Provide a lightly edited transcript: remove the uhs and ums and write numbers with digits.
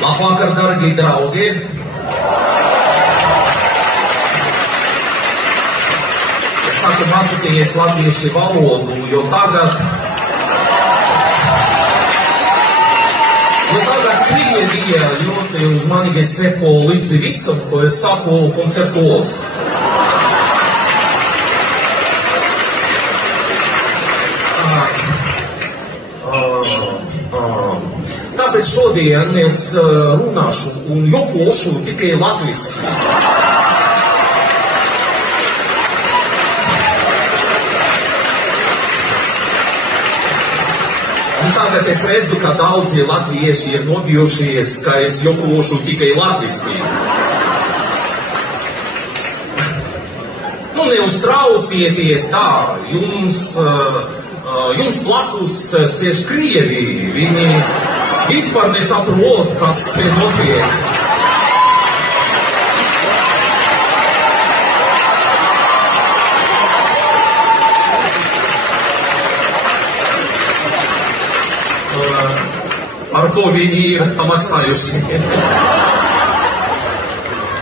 Labvakar, darbie draugi! Es saku, mācīties latviešu valodu, jo tagad Krievija ļoti uzmanīgi seko līdzi visam, ko es saku koncertos. Tāpēc šodien es runāšu un jokošu tikai latviski. Un tagad es redzu, ka daudzi latvieši ir nobijušies, ka es jokošu tikai latviski. Nu, neuztraucieties tā, jums blakus sēž krievi, viņi vispār nesaprot, kas te notiek. Ar ko viņi ir samaksājuši.